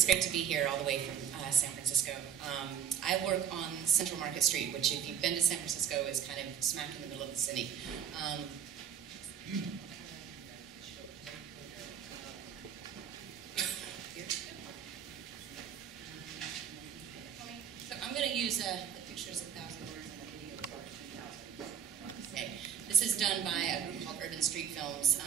It's great to be here all the way from San Francisco. I work on Central Market Street, which if you've been to San Francisco is kind of smack in the middle of the city. So I'm going to use the pictures of 1,000 words and the video is 10,000. Okay. This is done by a group called Urban Street Films.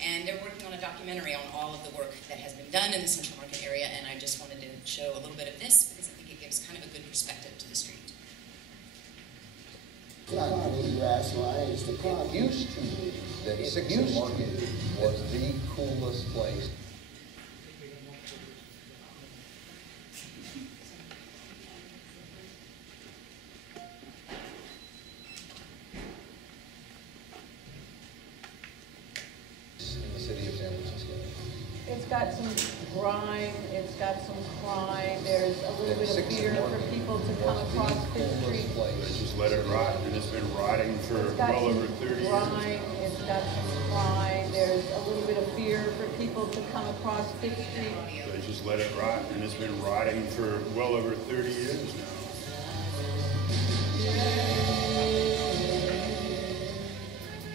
And they're working on a documentary on all of the work that has been done in the Central Market area, and I just wanted to show a little bit of this because I think it gives kind of a good perspective to the street. It used to be that 6th Market was the coolest place. It's got some grime, it's got some crime, there's a little bit of fear for people to come across Fifth Street. They just let it rot, and it's been rotting for well over 30 years. It's got some crime, there's a little bit of fear for people to come across Fifth Street. They just let it rot, and it's been rotting for well over 30 years now.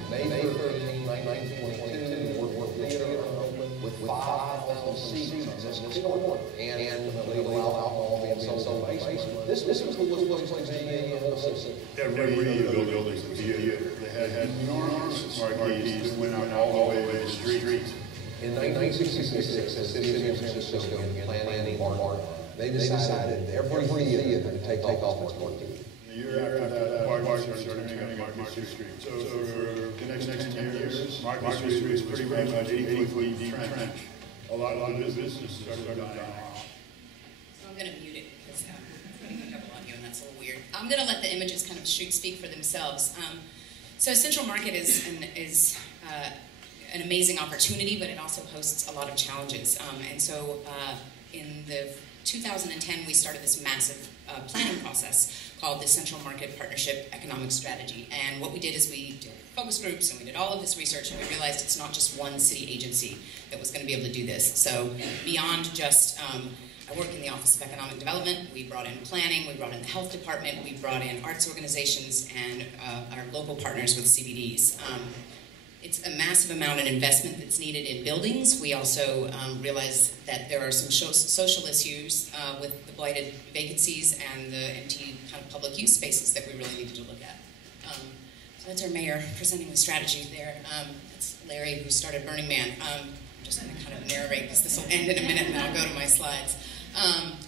May 13, 1922, Woodward Theater opened with 5,000 seats on this court, and legal alcohol being sold basement. This was the coolest place to be in the city. Every building was a theater. They had enormous marquees that went out all the way to the street. In 1966, the city of San Francisco began planning Mark. They decided every theater to take off its marquee. The year after that, Market started turning up Market Street. So for the next 10 years, Market Street was pretty much an 80-foot deep trench. A lot of businesses started dying off. So I'm going to mute it because I'm putting a double audio and that's a little weird. I'm going to let the images kind of speak for themselves. So Central Market is an amazing opportunity, but it also hosts a lot of challenges. And so in the 2010, we started this massive planning process called the Central Market Partnership Economic Strategy. And what we did is we did focus groups and we did all of this research and we realized it's not just one city agency that was going to be able to do this. So beyond just, I work in the Office of Economic Development, we brought in planning, we brought in the health department, we brought in arts organizations and our local partners with CBDs. It's a massive amount of investment that's needed in buildings. We also realize that there are some social issues with the blighted vacancies and the empty kind of public use spaces that we really needed to look at. So that's our mayor presenting the strategy there. That's Larry, who started Burning Man. I'm just going to kind of narrate because this will end in a minute and then I'll go to my slides.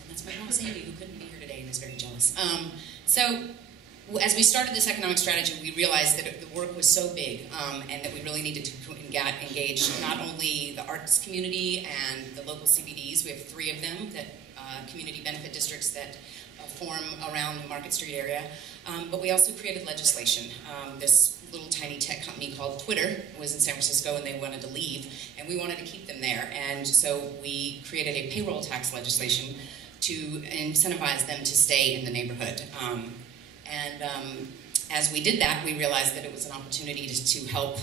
That's my mom Sandy, who couldn't be here today and is very jealous. So as we started this economic strategy, we realized that the work was so big and that we really needed to engage not only the arts community and the local CBDs, we have 3 of them, that community benefit districts that form around the Market Street area, but we also created legislation. This little tiny tech company called Twitter was in San Francisco and they wanted to leave, and we wanted to keep them there, and so we created a payroll tax legislation to incentivize them to stay in the neighborhood. As we did that, we realized that it was an opportunity to help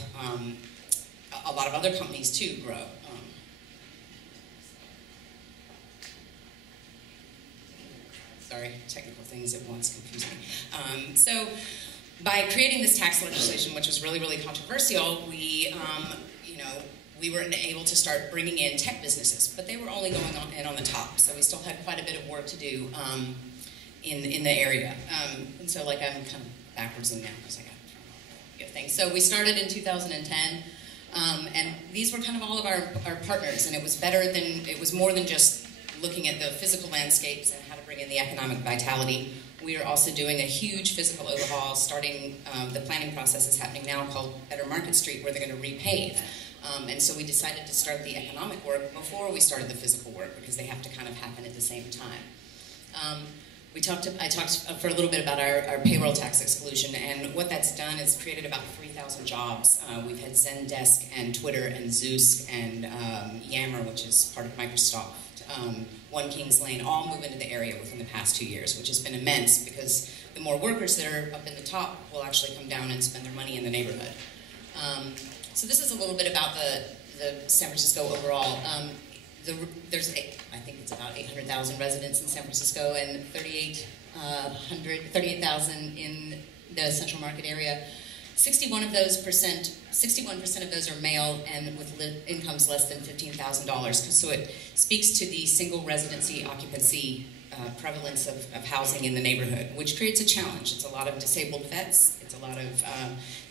a lot of other companies too grow. Sorry, technical things at once confuse me. So by creating this tax legislation, which was really, really controversial, we were able to start bringing in tech businesses, but they were only going on the top, so we still had quite a bit of work to do in the area. And so like I'm kind of backwards in now because I got to things. So we started in 2010, and these were kind of all of our partners, and it was more than just looking at the physical landscapes and how to bring in the economic vitality. We are also doing a huge physical overhaul, starting the planning process is happening now called Better Market Street, where they're going to repave. And so we decided to start the economic work before we started the physical work because they have to kind of happen at the same time. I talked for a little bit about our payroll tax exclusion, and what that's done is created about 3,000 jobs. We've had Zendesk and Twitter and Zeus and Yammer, which is part of Microsoft, One Kings Lane, all move into the area within the past 2 years, which has been immense because the more workers that are up in the top will actually come down and spend their money in the neighborhood. So this is a little bit about the San Francisco overall. I think it's about 800,000 residents in San Francisco and 38,000 in the Central Market area. 61% of those are male and with incomes less than $15,000. So it speaks to the single residency occupancy prevalence of housing in the neighborhood, which creates a challenge. It's a lot of disabled vets. It's a lot of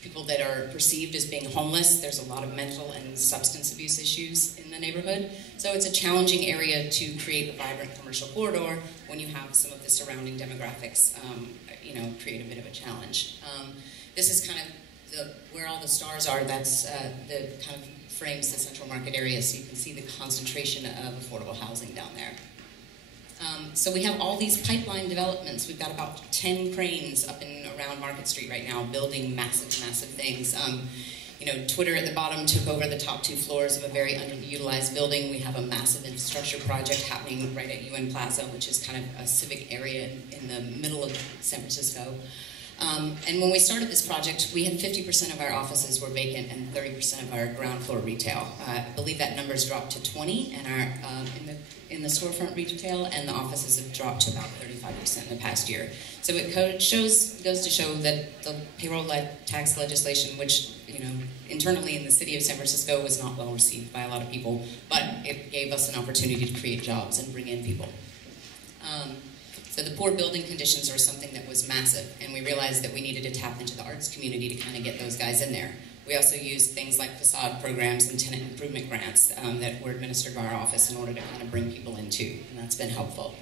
people that are perceived as being homeless. There's a lot of mental and substance abuse issues in the neighborhood. So it's a challenging area to create a vibrant commercial corridor when you have some of the surrounding demographics, create a bit of a challenge. This is kind of where all the stars are. That's the kind of frames the Central Market area, so you can see the concentration of affordable housing down there. So we have all these pipeline developments. We've got about 10 cranes up and around Market Street right now building massive things. Twitter at the bottom took over the top 2 floors of a very underutilized building. We have a massive infrastructure project happening right at UN Plaza, which is kind of a civic area in the middle of San Francisco. And when we started this project, we had 50% of our offices were vacant and 30% of our ground floor retail. I believe that number's dropped to 20, and our in the storefront retail, and the offices have dropped to about 35% in the past year. So it goes to show that the payroll tax legislation, which internally in the city of San Francisco was not well received by a lot of people, but it gave us an opportunity to create jobs and bring in people. So the poor building conditions are something that was massive, and we realized that we needed to tap into the arts community to kind of get those guys in there. We also used things like facade programs and tenant improvement grants that were administered by our office in order to kind of bring people in too, and that's been helpful.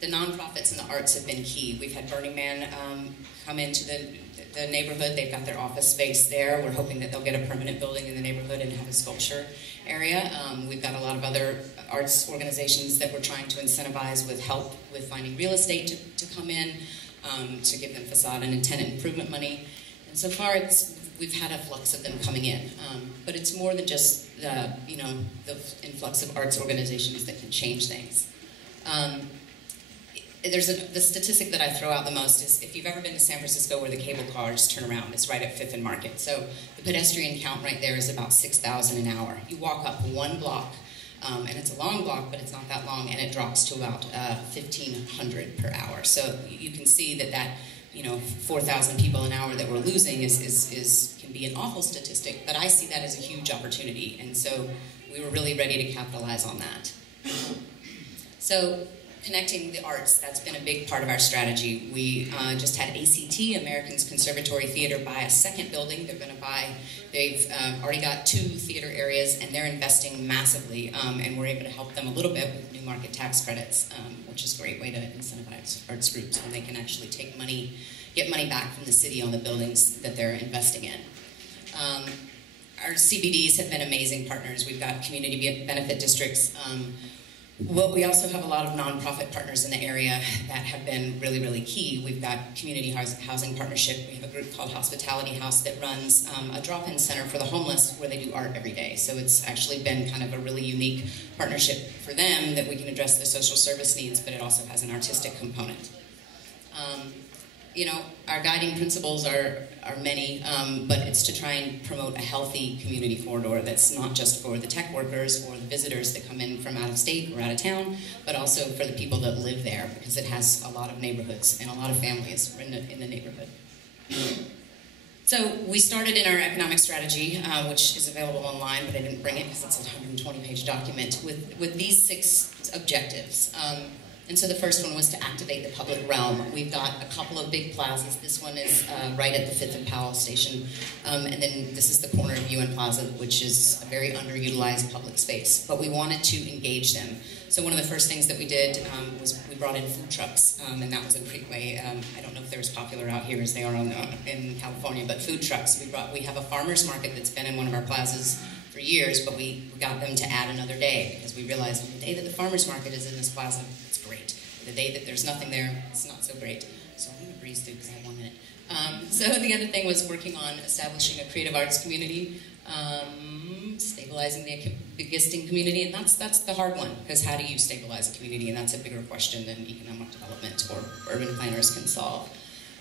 The nonprofits and the arts have been key. We've had Burning Man come into the neighborhood. They've got their office space there. We're hoping that they'll get a permanent building in the neighborhood and have a sculpture area. We've got a lot of other arts organizations that we're trying to incentivize with help with finding real estate to come in, to give them facade and tenant improvement money. And so far, we've had a flux of them coming in. But it's more than just the influx of arts organizations that can change things. The statistic that I throw out the most is if you've ever been to San Francisco where the cable cars turn around, it's right at 5th and Market. So the pedestrian count right there is about 6,000 an hour. You walk up 1 block, and it's a long block, but it's not that long, and it drops to about 1,500 per hour. So you can see that 4,000 people an hour that we're losing can be an awful statistic, but I see that as a huge opportunity, and so we were really ready to capitalize on that. So connecting the arts, that's been a big part of our strategy. We just had ACT, Americans Conservatory Theater, buy a second building. They've already got 2 theater areas, and they're investing massively, and we're able to help them a little bit with new market tax credits, which is a great way to incentivize arts groups when they can actually get money back from the city on the buildings that they're investing in. Our CBDs have been amazing partners. We've got community benefit districts. We also have a lot of nonprofit partners in the area that have been really, really key. We've got Community Housing Partnership. We have a group called Hospitality House that runs a drop-in center for the homeless where they do art every day. So it's actually been kind of a really unique partnership for them that we can address the social service needs, but it also has an artistic component. Our guiding principles are many, but it's to try and promote a healthy community corridor that's not just for the tech workers or the visitors that come in from out of state or out of town, but also for the people that live there, because it has a lot of neighborhoods and a lot of families in the neighborhood. So we started in our economic strategy, which is available online, but I didn't bring it because it's a 120-page document, with these 6 objectives. And so the first one was to activate the public realm. We've got a couple of big plazas. This one is right at the 5th and Powell station. And then this is the corner of UN Plaza, which is a very underutilized public space. But we wanted to engage them. So one of the first things that we did was we brought in food trucks. And that was a great way. I don't know if they're as popular out here as they are in California, but food trucks. We have a farmer's market that's been in one of our plazas for years, but we got them to add another day because we realized on the day that the farmer's market is in this plaza, it's great. The day that there's nothing there, it's not so great. So I'm going to breeze through because I have 1 minute. So the other thing was working on establishing a creative arts community, stabilizing the existing community, and that's the hard one, because how do you stabilize a community? And that's a bigger question than economic development or urban planners can solve.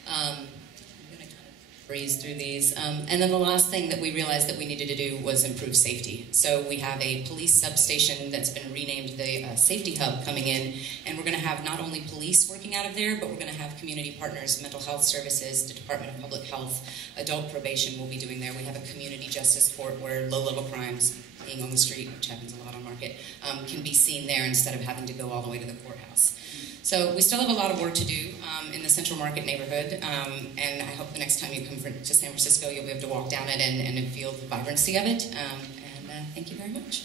I'm going to kind of breeze through these. And then the last thing that we realized that we needed to do was improve safety. So we have a police substation that's been renamed the Safety Hub coming in, and we're going to have not only police working out of there, but we're going to have community partners, mental health services, the Department of Public Health, adult probation will be doing there. We have a community justice court where low-level crimes, being on the street, which happens a lot on Market, can be seen there instead of having to go all the way to the courthouse. So we still have a lot of work to do in the Central Market neighborhood, and I hope the next time you come to San Francisco, you'll be able to walk down it and feel the vibrancy of it. And thank you very much.